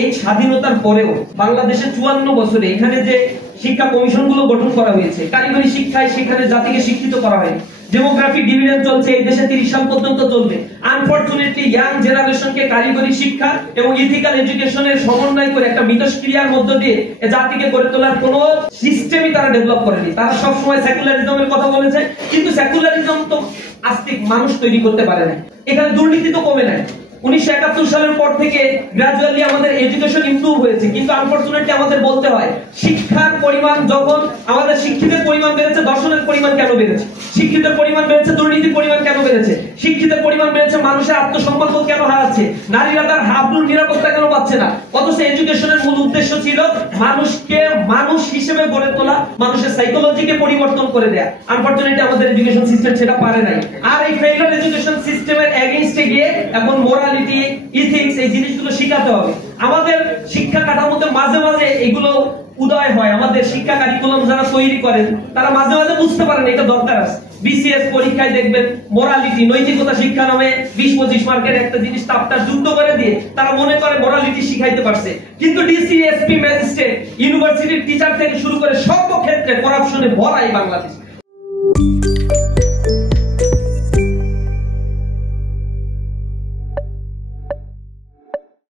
এই স্বাধীনতার পরেও বাংলাদেশে 54 বছরে এখানে যে শিক্ষা কমিশনগুলো গঠন করা হয়েছে, কারিগরি শিক্ষায় সেখানে জাতিকে শিক্ষিত করা হয়, ডেমোগ্রাফিক ডিভিডেন্ড চলছে, এই দেশে 30 সাল পর্যন্ত চলবে। আনফরচুনেটলি ইয়াং জেনারেশনকে কারিগরি শিক্ষা এবং ইথিক্যাল এডুকেশনের সমন্বয় করে একটা মিথস্ক্রিয়ার মধ্য দিয়ে জাতিকে গড়ে তোলার কোনো সিস্টেমই তারা ডেভেলপ করেনি। তারা সবসময় সেকুলারিজমের কথা বলেছে, কিন্তু সেকুলারিজম তো আস্তিক মানুষ তৈরি করতে পারে না। এখানে দুর্নীতি তো কমে নাই। 1971 সালের পর থেকে গ্রাজুয়ালি আমাদের এডুকেশন ইমপ্রুভ হয়েছে, কিন্তু আনফরচুনেটলি আমাদের বলতে হয় শিক্ষার পরিমাণ যখন আমাদের শিক্ষিতের পরিমাণ বেড়েছে, দর্শনের পরিমাণ কেন বেড়েছে? শিক্ষিতের পরিমাণ বেড়েছে, দুর্নীতির পরিমাণ কেন বেড়েছে? শিক্ষিতের পরিমাণ বেড়েছে, মানুষের আত্মসম্মান বোধ কেন হারাচ্ছে? নারীরা তার হাবলুর নিরাপত্তা কেন পাচ্ছে না? অথচ এডুকেশনের মূল উদ্দেশ্য ছিল মানুষকে মানুষ হিসেবে গড়ে তোলা, মানুষের সাইকোলজিকে পরিবর্তন করে দেয়া। আনফরচুনেটলি আমাদের এডুকেশন সিস্টেম সেটা পারে নাই। আর এই ফেইলার এডুকেশন সিস্টেমের এগেইনস্টে গিয়ে এখন মোরালিটি, ইথিক্স এই জিনিসগুলো শিখাতে হবে। আমাদের শিক্ষা কাঠামোতে মাঝে মাঝে এগুলো উদয় হয়। আমাদের শিক্ষা কারিকুলাম যারা তৈরি করেন তারা মাঝে মাঝে বুঝতে পারেন এটা দরকার আছে। বিসিএস পরীক্ষায় দেখবেন মোরালিটি, নৈতিকতা শিক্ষা নামে 20-25 মার্কের একটা জিনিস তাপটা যুক্ত করে দিয়ে তারা মনে করে মোরালিটি শিখাইতে পারছে, কিন্তু ডিসি, এসপি, ম্যাজিস্ট্রেট, ইউনিভার্সিটির টিচার থেকে শুরু করে সর্বক্ষেত্রে করাপশনে ভরা এই বাংলাদেশ।